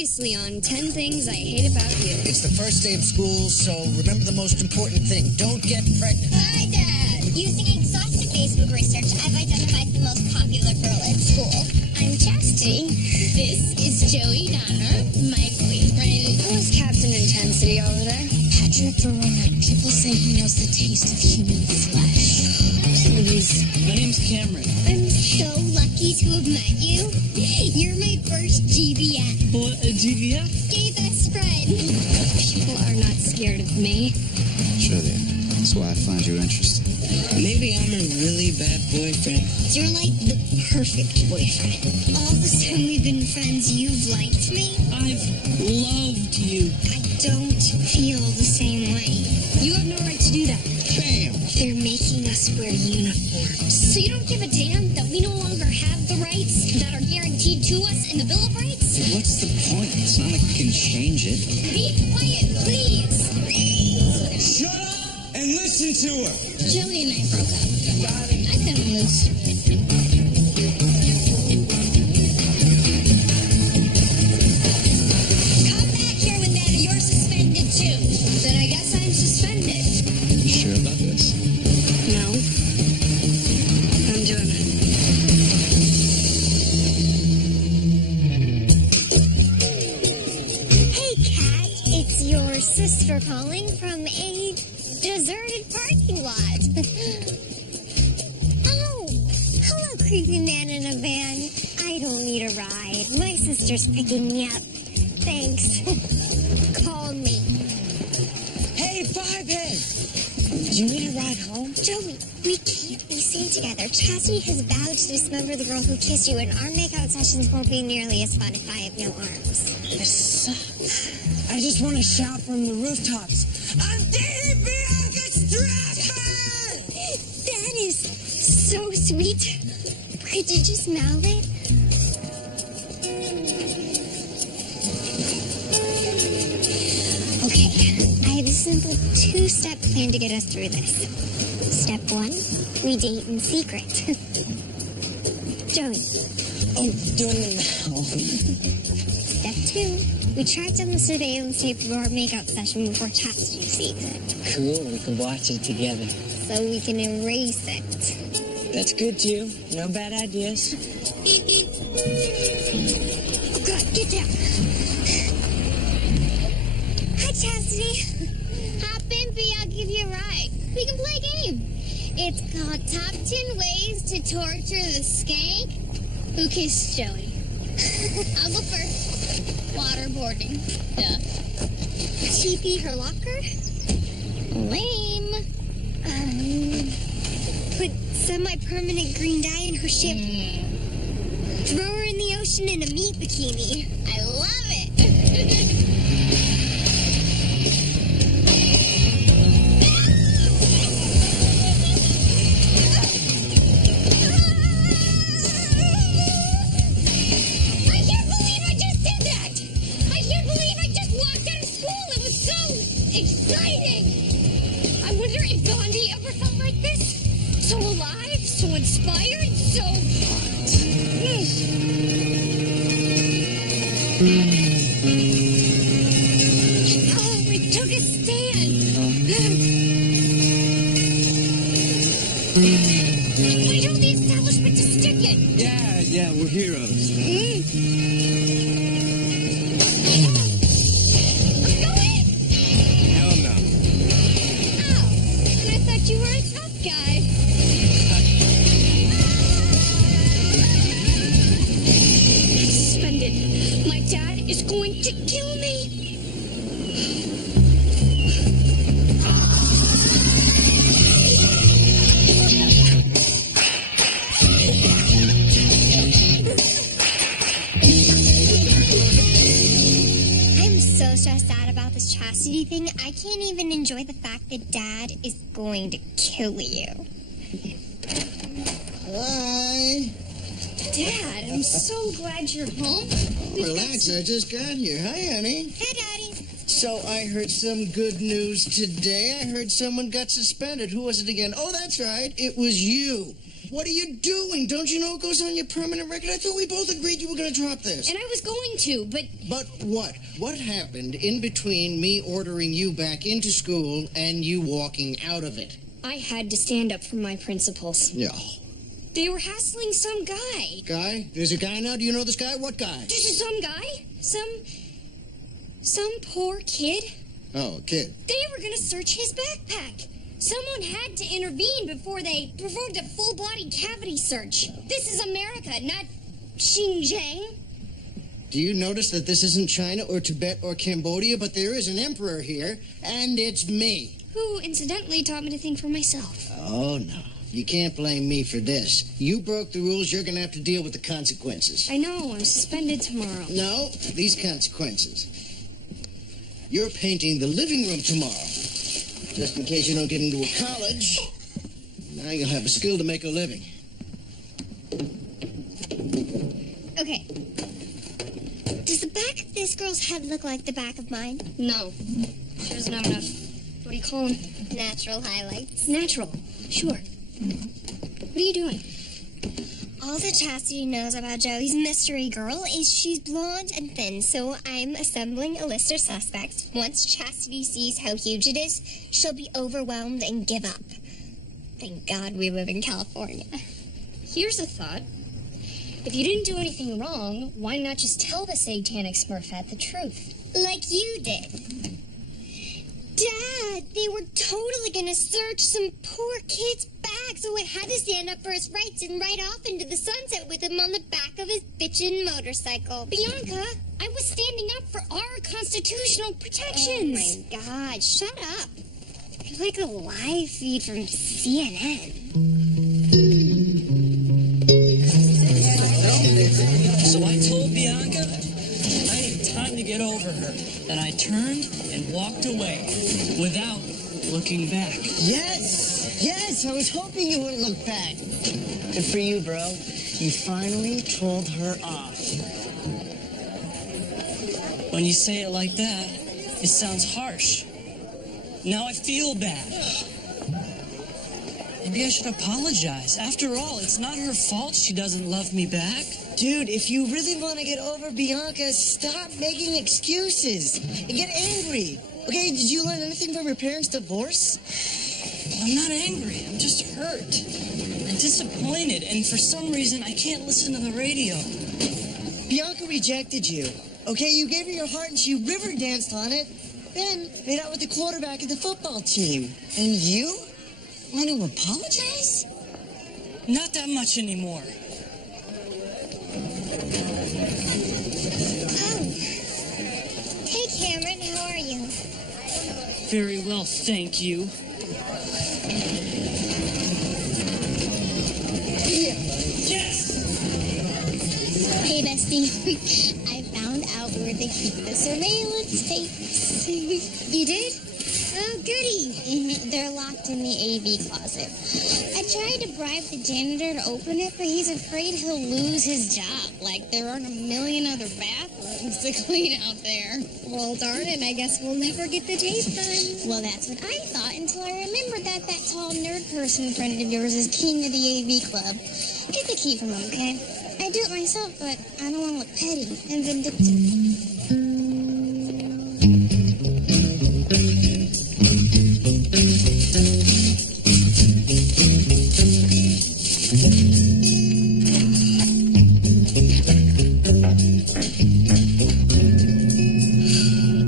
Previously on 10 Things I Hate About You. It's the first day of school, so remember the most important thing. Don't get pregnant. Hi, Dad. Using exhaustive Facebook research, I've identified the most popular girl at school. I'm Chastity. This is Joey Donner, my boyfriend. Who's Captain Intensity over there? Patrick Verona. People say he knows the taste of human flesh. Please. My name's Cameron. I'm so lucky to have met you. You're my first GBF. What, a GVF? Gay best friend. People are not scared of me. Sure they are. That's why I find you interesting. Maybe I'm a really bad boyfriend. You're like the perfect boyfriend. All this time we've been friends, you've liked me. I've loved you. I don't feel the same way. You have no right to do that. Bam! They're making us wear uniforms. So you don't give a damn that we no longer have the rights that are guaranteed to us in the Bill of Rights? What's the point? It's not like you can change it. Be quiet, please. Shut up and listen to her. Joey and I broke up. I couldn't lose. Come back here with that or you're suspended too. Then I guess I'm suspended. You sure about this? No. I'm doing it. Hey, Kat. It's your sister calling from a deserted parking lot. Oh, hello, creepy man in a van. I don't need a ride. My sister's picking me up. Thanks. Call me. Hey, Fivehead! Do you need a ride home? Joey, we can't be seen together. Chastity has vowed to dismember the girl who kissed you, and our makeout sessions won't be nearly as fun if I have no arms. This sucks. I just want to shout from the rooftops. I'm Danny Bianca's strapper! That is so sweet. Could you just mouth it? Okay, I have a simple two-step plan to get us through this. Step 1, we date in secret. Joey. Oh, doing it now. Step 2, we track down the surveillance tape of our makeout session before Chastity sees it. Cool, we can watch it together. So we can erase it. That's good, too. No bad ideas. Oh God, get down. Hi, Chastity. Hop in, B. I'll give you a ride. We can play a game. It's called Top 10 Ways to Torture the Skank Who Kissed Joey. I'll go first. Waterboarding. Duh. TP her locker? Lame. Put semi-permanent green dye in her shampoo. Throw her in the ocean in a meat bikini. I love it. I can't believe I just did that. I can't believe I just walked out of school. It was so exciting. I wonder if Gandhi ever felt like this. So alive, so inspired, so Oh, it took a stand. We told the establishment to stick it. Yeah, we're heroes. Go in. Hell no. Oh, and I thought you were a tough guy. Suspended. My dad is going to kill me. I'm so stressed out about this Chastity thing, I can't even enjoy the fact that Dad is going to kill you. Hi. Dad, I'm so glad you're home. Relax, I just got here. Hi, honey. Hey, Daddy. So I heard some good news today. I heard someone got suspended. Who was it again? Oh, that's right. It was you. What are you doing? Don't you know it goes on your permanent record? I thought we both agreed you were going to drop this. And I was going to, but... But what? What happened in between me ordering you back into school and you walking out of it? I had to stand up for my principles. Yeah. They were hassling some guy. Guy? There's a guy now? Do you know this guy? What guy? Just some guy. Some poor kid. Oh, a kid. They were going to search his backpack. Someone had to intervene before they performed a full-body cavity search. This is America, not Xinjiang. Do you notice that this isn't China or Tibet or Cambodia, but there is an emperor here, and it's me? Who, incidentally, taught me to think for myself. Oh, no. You can't blame me for this. You broke the rules, you're going to have to deal with the consequences. I know, I'm suspended tomorrow. No, these consequences. You're painting the living room tomorrow. Just in case you don't get into a college, now you'll have a skill to make a living. Okay. Does the back of this girl's head look like the back of mine? No. She doesn't have enough. What do you call them? Natural highlights. Natural. Sure. What are you doing? All that Chastity knows about Joey's mystery girl is she's blonde and thin, so I'm assembling a list of suspects. Once Chastity sees how huge it is, she'll be overwhelmed and give up. Thank God we live in California. Here's a thought. If you didn't do anything wrong, why not just tell the satanic smurfette the truth? Like you did. Dad, they were totally gonna search some poor kid's back, so I had to stand up for his rights and ride off into the sunset with him on the back of his bitchin' motorcycle. Bianca, I was standing up for our constitutional protections. Oh my God, shut up. You're like a live feed from CNN. So I told Bianca I need time to get over her. Then I turned and walked away without looking back. Yes, I was hoping you wouldn't look back. Good for you, bro. You finally told her off. When you say it like that, it sounds harsh. Now I feel bad. Maybe I should apologize. After all, it's not her fault she doesn't love me back. Dude, if you really want to get over Bianca, stop making excuses and get angry. Okay, did you learn anything from your parents' divorce? I'm not angry. I'm just hurt and disappointed. And for some reason, I can't listen to the radio. Bianca rejected you. Okay, you gave her your heart and she river danced on it. Then made out with the quarterback of the football team. And you want to apologize? Not that much anymore. Oh. Hey, Cameron, how are you? Very well, thank you. Yes! Hey, bestie. I found out where they keep the surveillance tapes. You did? Oh, goody. They're locked in the AV closet. I tried to bribe the janitor to open it, but he's afraid he'll lose his job. Like, there aren't a million other bathrooms to clean out there. Well, darn it, I guess we'll never get the tape done. Well, that's what I thought until I remembered that tall nerd person friend of yours is king of the AV club. Get the key from him, okay? I do it myself, but I don't want to look petty and vindictive.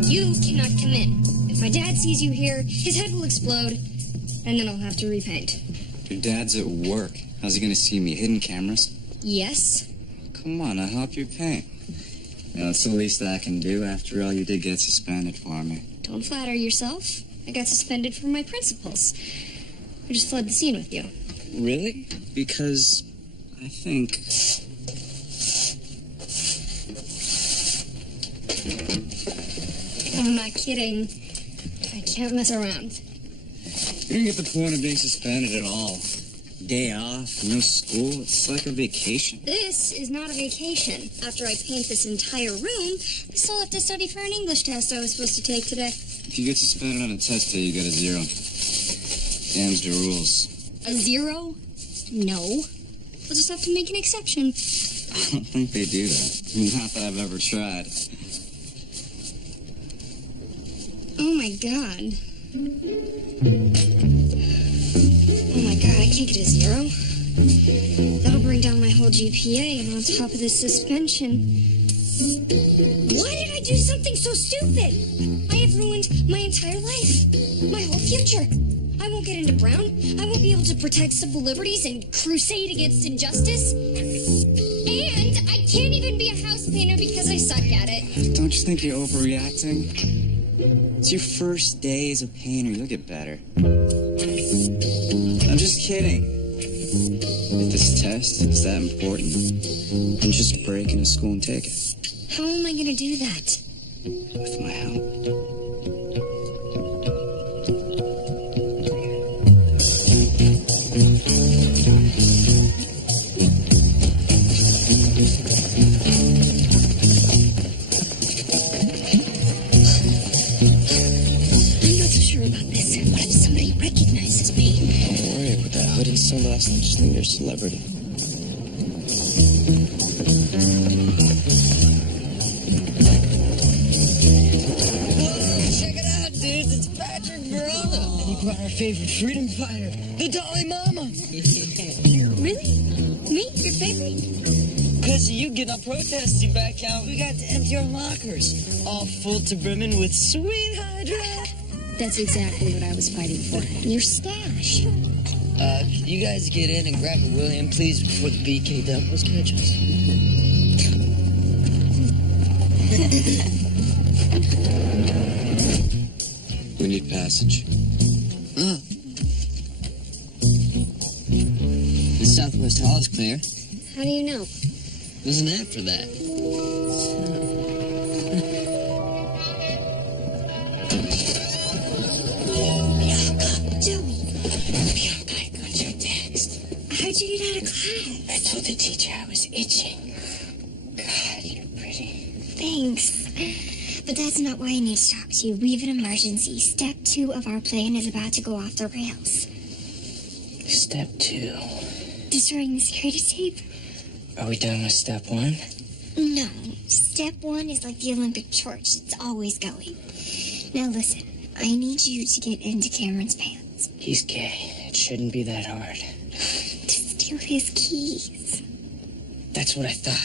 You cannot come in. If my dad sees you here, his head will explode, and then I'll have to repaint. Your dad's at work. How's he gonna see me? Hidden cameras? Yes? Come on, I'll help you paint. You know, it's the least I can do. After all, you did get suspended for me. Don't flatter yourself. I got suspended for my principles. I just fled the scene with you. Really? Because I think... I'm not kidding. I can't mess around. You don't get the point of being suspended at all. Day off, no school. It's like a vacation. This is not a vacation. After I paint this entire room, I still have to study for an English test I was supposed to take today. If you get suspended on a test day, you get a 0. Damn's the rules. A 0? No. We'll just have to make an exception. I don't think they do that. Not that I've ever tried. Oh my god. Oh my god, I can't get a 0. That'll bring down my whole GPA, and on top of this suspension. Why did I do something so stupid? I have ruined my entire life. My whole future. I won't get into Brown. I won't be able to protect civil liberties and crusade against injustice. And I can't even be a house painter because I suck at it. Don't you think you're overreacting? It's your first day as a painter. You'll get better. I'm just kidding. If this test is that important, then just break into school and take it. How am I going to do that? With my help. I'm not so sure about this. What if somebody recognizes me? Don't worry, with that hood and sunglasses, I just think you're a celebrity. Check it out, dudes. It's Patrick Verona. And he brought our favorite freedom fighter, the Dalai Mama. Really? Me? Your favorite? Because of you getting our protesting back out, we got to empty our lockers. All full to brimming with sweet Hydra. That's exactly what I was fighting for. Your stash. Can you guys get in and grab a William, please, before the BK Devils catch us? We need passage. The Southwest Hall is clear. How do you know? There's an app for that. Joey, Bianca, I got your text. how'd you get out of class? I told the teacher I was itching. God, you're pretty. Thanks. But that's not why I need to talk to you. We have an emergency. Step 2 of our plan is about to go off the rails. Step 2. Destroying the security tape? Are we done with step 1? No. Step 1 is like the Olympic torch. It's always going. Now listen. I need you to get into Cameron's pants. He's gay. It shouldn't be that hard. To steal his keys. That's what I thought.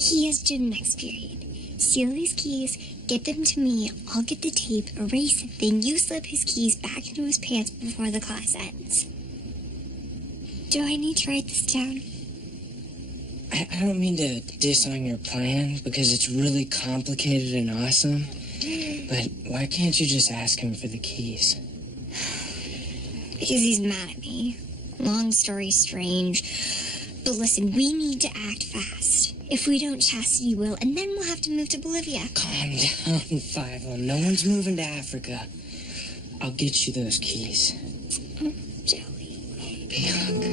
He has gym next period. Steal his keys, get them to me, I'll get the tape, erase it, then you slip his keys back into his pants before the class ends. Do I need to write this down? I don't mean to diss on your plan because it's really complicated and awesome. But why can't you just ask him for the keys? Because he's mad at me. Long story strange. But listen, we need to act fast. If we don't, Chastity will, and then we'll have to move to Bolivia. Calm down, Five-O. No one's moving to Africa. I'll get you those keys. Oh, Joey. Bianca.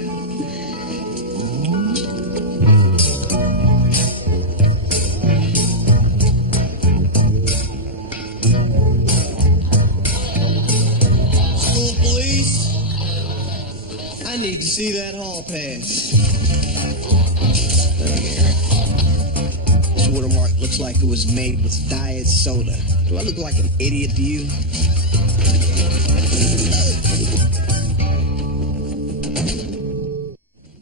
School police, I need to see that hall pass. This watermark looks like it was made with diet soda. Do I look like an idiot to you?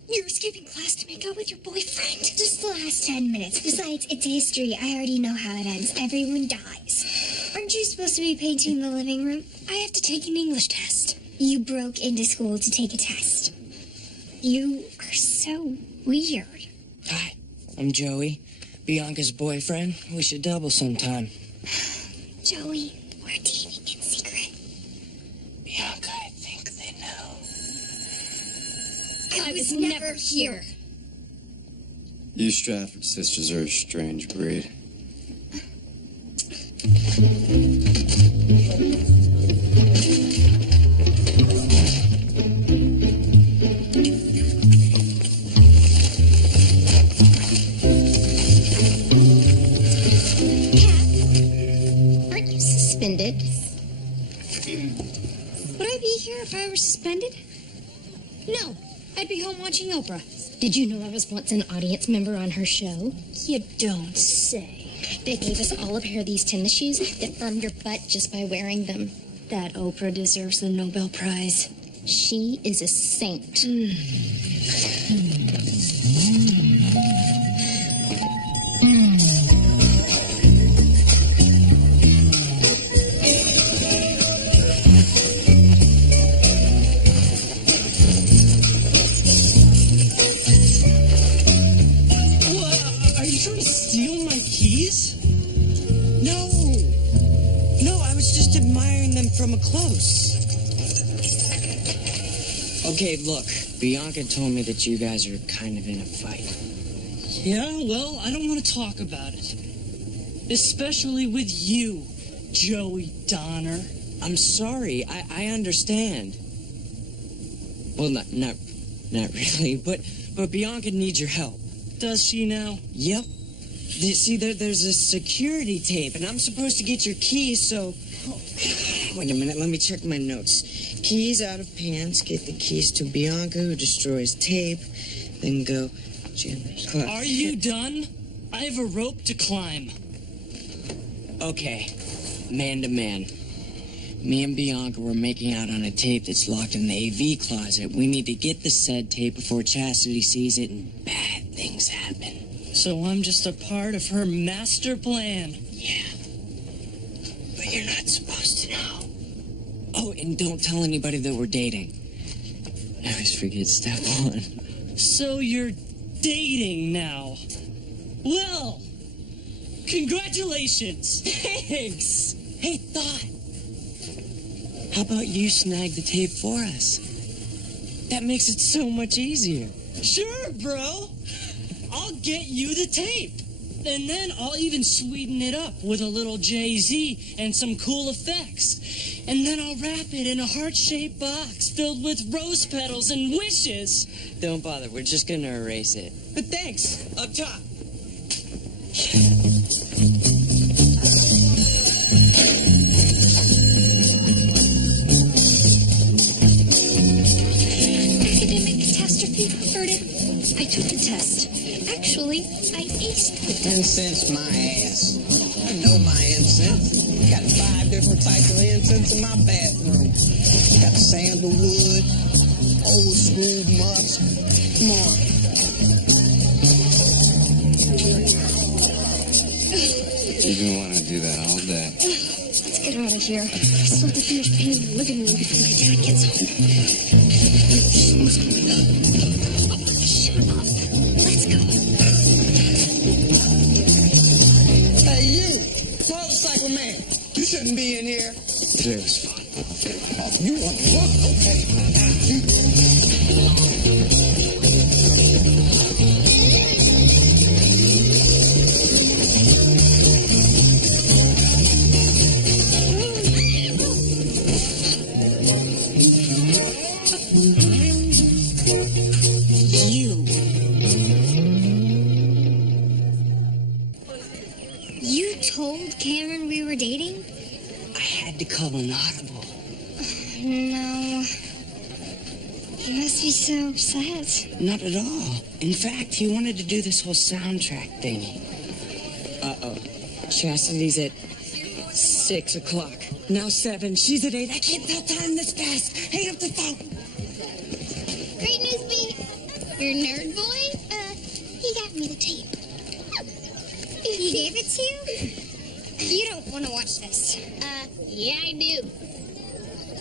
You're escaping class to make out with your boyfriend? Just the last 10 minutes. Besides, it's history. I already know how it ends. Everyone dies. Aren't you supposed to be painting the living room? I have to take an English test. You broke into school to take a test. You are so weird. Hi, I'm Joey. Bianca's boyfriend. We should double sometime. Joey, we're dating in secret. Bianca, I think they know. I was never here. You Stratford sisters are a strange breed. Aren't you suspended? Would I be here if I were suspended? No, I'd be home watching Oprah. Did you know I was once an audience member on her show? You don't say. They gave us all a pair of these tennis shoes that firmed your butt just by wearing them. That Oprah deserves the Nobel Prize. She is a saint. Are you trying to steal my keys? No, I was just admiring them from up close. Okay, look, Bianca told me that you guys are kind of in a fight. Yeah, well, I don't want to talk about it. Especially with you, Joey Donner. I'm sorry, I understand. Well, not really, but Bianca needs your help. Does she now? Yep. See, there's a security tape, and I'm supposed to get your keys, so... Wait a minute, let me check my notes. Keys out of pants, get the keys to Bianca, who destroys tape, then go... Are you done? I have a rope to climb. Okay, man to man. Me and Bianca were making out on a tape that's locked in the AV closet. We need to get the said tape before Chastity sees it and bad things happen. So I'm just a part of her master plan. Yeah. But you're not supposed to know. Oh, and don't tell anybody that we're dating. I always forget step one. So you're dating now. Well, congratulations. Thanks. Hey, Thought. How about you snag the tape for us? That makes it so much easier. Sure, bro. I'll get you the tape. And then I'll even sweeten it up with a little Jay-Z and some cool effects. And then I'll wrap it in a heart-shaped box filled with rose petals and wishes. Don't bother. We're just going to erase it. But thanks. Up top. Academic catastrophe averted. I took the test. Actually, I aced it. Incense my ass. I know my incense. Got 5 different types of incense in my bathroom. Got sandalwood, old school musk. Come on. You've been wanting to do that all day. Let's get out of here. I still have to finish painting the living room before my dad gets home. Shut up. Let's go. Hey, you! Motorcycle man! You shouldn't be in here. Today was fun. Oh, you want to run? Okay. I got you. You told Cameron we were dating? I had to call an audible. No. He must be so upset. Not at all. In fact, he wanted to do this whole soundtrack thingy. Uh-oh. Chastity's at 6 o'clock. Now 7. She's at 8. I can't tell time this fast. Hang up the phone. Great news, B. Your nerd boy? He got me the tape. He gave it to you? You don't want to watch this. Yeah, I do.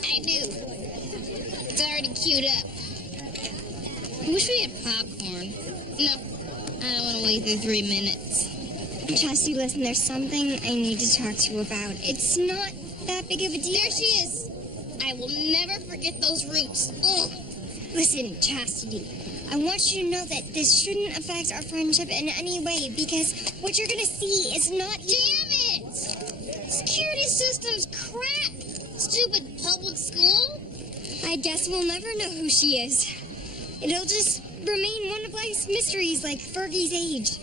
I do. It's already queued up. I wish we had popcorn. No, I don't want to wait through 3 minutes. Chastity, listen, there's something I need to talk to you about. It's not that big of a deal. There she is. I will never forget those roots. Ugh. Listen, Chastity, I want you to know that this shouldn't affect our friendship in any way because what you're going to see is not... Damn it! Security system's crap. Stupid public school. I guess we'll never know who she is. It'll just remain one of life's mysteries like Fergie's age.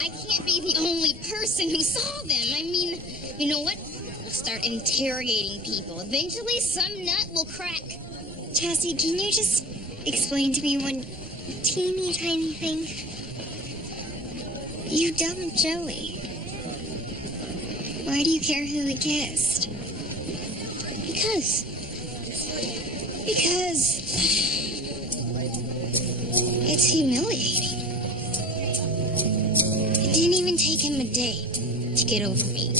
I can't be the only person who saw them. I mean, you know what? We'll start interrogating people. Eventually, some nut will crack. Chastity, can you just explain to me one teeny tiny thing? You dumped Joey. Why do you care who he kissed? Because it's humiliating. It didn't even take him a day to get over me.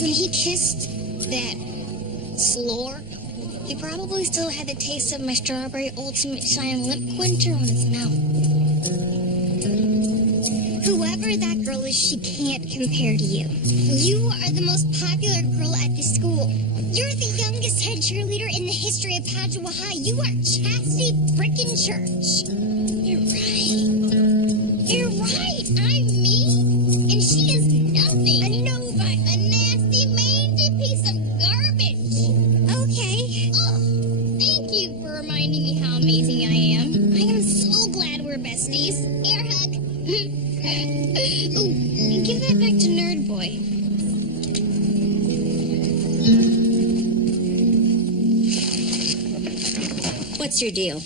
When he kissed that slore, he probably still had the taste of my strawberry ultimate shine lip quencher on his mouth. Whoever that girl is, she can't compare to you. You are the most popular girl at the school. You're the youngest head cheerleader in the history of Padua High. You are Chastity frickin' Church. You're right. You're right. I'm me, and she is nothing. A nobody. A nasty, mangy piece of garbage. Okay. Oh, thank you for reminding me how amazing I am. I am so glad we're besties. Air hug. Ooh, and give that back to Nerd Boy. What's your deal?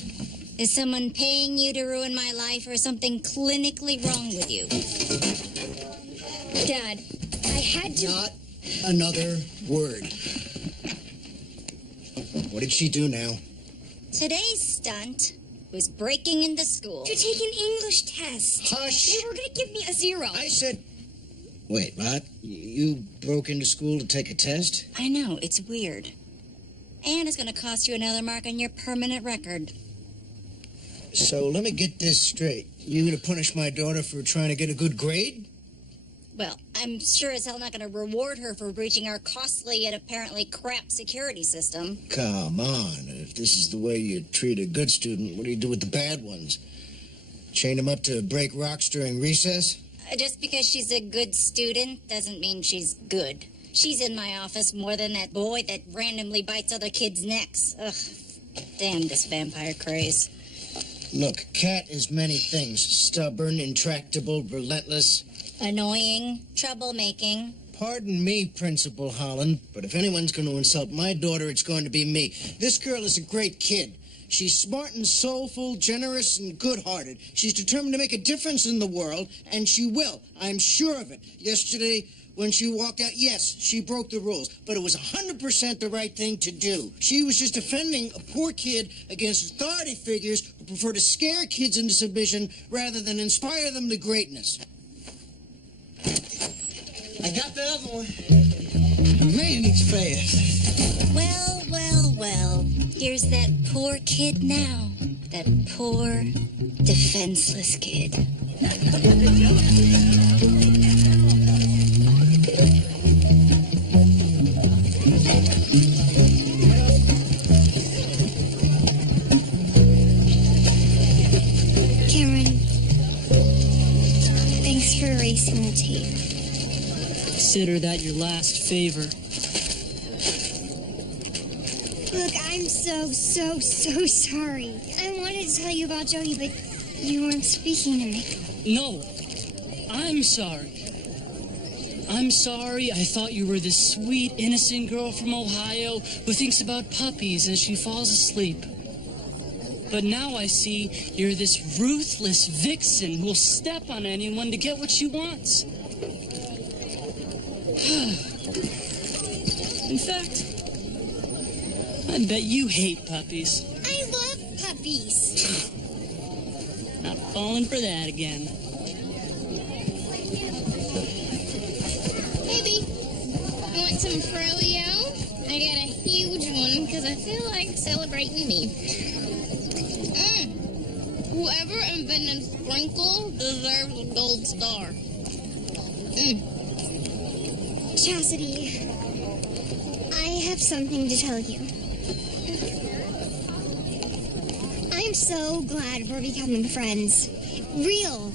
Is someone paying you to ruin my life or something clinically wrong with you? Dad, I had to... Not another word. What did she do now? Today's stunt was breaking into school. To take an English test. Hush! They were going to give me a 0. I said... Wait, what? You broke into school to take a test? I know, it's weird. And it's going to cost you another mark on your permanent record. So let me get this straight. You gonna punish my daughter for trying to get a good grade? Well, I'm sure as hell not going to reward her for breaching our costly yet apparently crap security system. Come on. If this is the way you treat a good student, what do you do with the bad ones? Chain them up to break rocks during recess? Just because she's a good student doesn't mean she's good. She's in my office more than that boy that randomly bites other kids' necks. Ugh, damn this vampire craze. Look, Kat is many things. Stubborn, intractable, relentless. Annoying, troublemaking. Pardon me, Principal Holland, but if anyone's going to insult my daughter, it's going to be me. This girl is a great kid. She's smart and soulful, generous and good-hearted. She's determined to make a difference in the world, and she will. I'm sure of it. Yesterday, when she walked out, yes, she broke the rules, but it was 100% the right thing to do. She was just defending a poor kid against authority figures who prefer to scare kids into submission rather than inspire them to greatness. I got the other one. Man, he's fast. Well, well, well. Here's that poor kid now. That poor, defenseless kid. Cameron, thanks for erasing the tape. Consider that your last favor. Look, I'm so sorry. I wanted to tell you about Joey, but you weren't speaking to me. No, I'm sorry. I'm sorry I thought you were this sweet, innocent girl from Ohio who thinks about puppies as she falls asleep. But now I see you're this ruthless vixen who'll step on anyone to get what she wants. In fact, I bet you hate puppies. I love puppies. Not falling for that again. Baby, you want some froyo? I got a huge one because I feel like celebrating me. Whoever invented Sprinkle deserves a gold star. Chastity, I have something to tell you. I'm so glad we're becoming friends. Real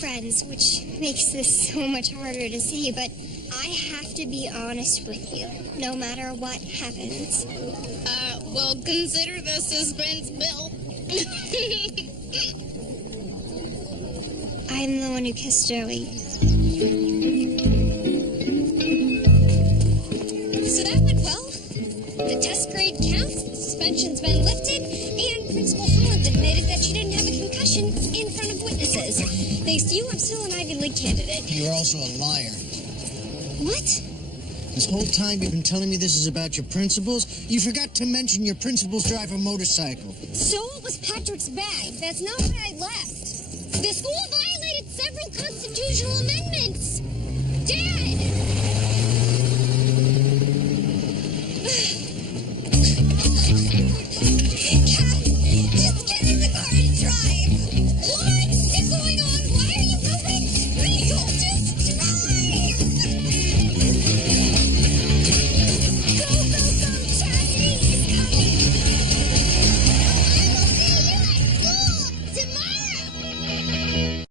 friends, which makes this so much harder to say, but I have to be honest with you, no matter what happens. Well, consider the suspense built. I'm the one who kissed Joey. So that went well. The test grade counts, the suspension's been lifted, Thanks to you, I'm still an Ivy League candidate. You're also a liar. What? This whole time you've been telling me this is about your principals, you forgot to mention your principals drive a motorcycle. So it was Patrick's bag. That's not why I left. The school violated several constitutional amendments. Dad!